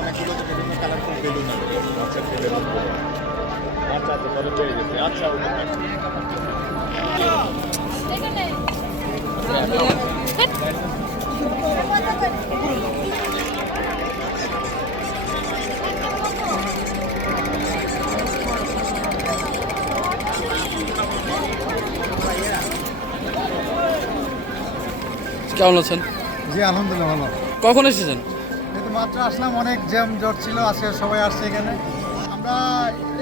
অনেকগুলো তো বিভিন্ন কালারফুল বেলুন আছে, বাচ্চার বেলুন। আচ্ছা আচ্ছা, তাহলে পেয়ে গেছে। আচ্ছা কেমন আছেন? জি আলহামদুলিল্লাহ ভালো। কখন এসেছেন? এই তো মাত্র আসলাম, অনেক জ্যাম জট ছিল, আজকে সবাই আসছে এখানে। আমরা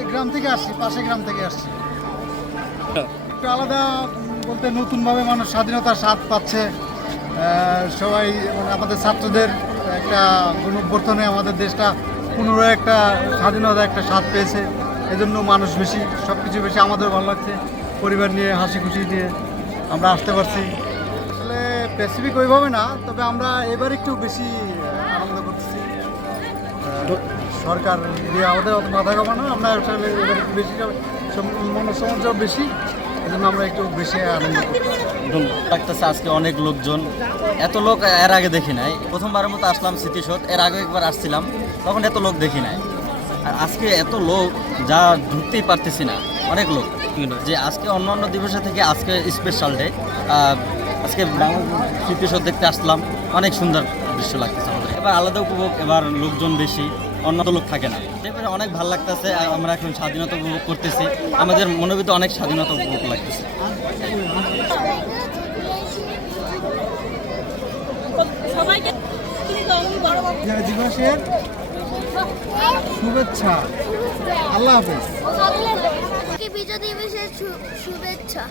এই গ্রাম থেকে আসছি, পাশে গ্রাম থেকে আসছি। একটু আলাদা বলতে নতুনভাবে মানুষ স্বাধীনতার স্বাদ পাচ্ছে। সবাই মানে আমাদের ছাত্রদের একটা গণঅভ্যুত্থানে আমাদের দেশটা পুনরায় একটা স্বাধীনতা একটা স্বাদ পেয়েছে। এজন্য মানুষ বেশি, সব কিছু বেশি আমাদের ভালো লাগছে। পরিবার নিয়ে হাসি খুশি দিয়ে আমরা আসতে পারছি। আসলে স্পেসিফিক ওইভাবে না, তবে আমরা এবার একটু বেশি আনন্দ করতেছি। সরকার দিয়ে আমাদের অত মাথা কামানো, আমরা আসলে এবার একটু বেশি মনসংযোগ বেশি, এজন্য আমরা একটু বেশি আনন্দ করতেছি। লাগতেছে আজকে অনেক লোকজন, এত লোক এর আগে দেখি নাই। প্রথমবারের মতো আসলাম স্মৃতিসৌধ, এর আগে একবার আসছিলাম, তখন এত লোক দেখি নাই। আর আজকে এত লোক যা ঢুকতেই পারতেছি না, অনেক লোক। যে আজকে অন্যান্য দিবসের থেকে আজকে স্পেশাল ডে, আজকে স্মৃতিসৌধ দেখতে আসলাম, অনেক সুন্দর দৃশ্য লাগতেছে আমাদের। এবার আলাদা উপভোগ, এবার লোকজন বেশি, অন্য লোক থাকে না, এবারে অনেক ভালো লাগতেছে। আমরা এখন স্বাধীনতা উপভোগ করতেছি, আমাদের মনের ভিতরে অনেক স্বাধীনতা উপভোগ লাগতেছে। দিবসের শুভেচ্ছা, আল্লাহ হাফেজ। বিজয় দিবসের শুভেচ্ছা।